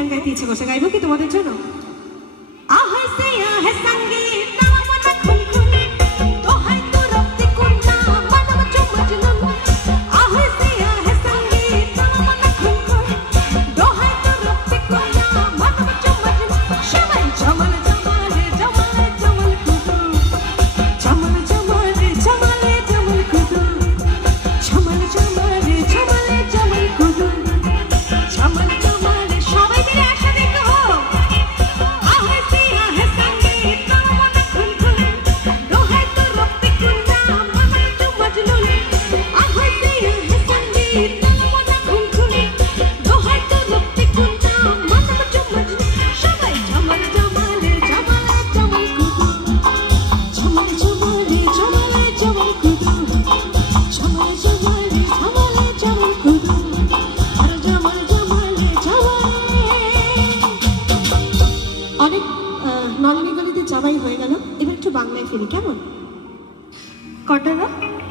গান গাইতে ইচ্ছে করছে, গাইবো কি তোমাদের জন্য? অনেক নরমি গলিতে যাবাই হয়ে গেল, এবার একটু বাংলায় ফিরি, কেমন? কটা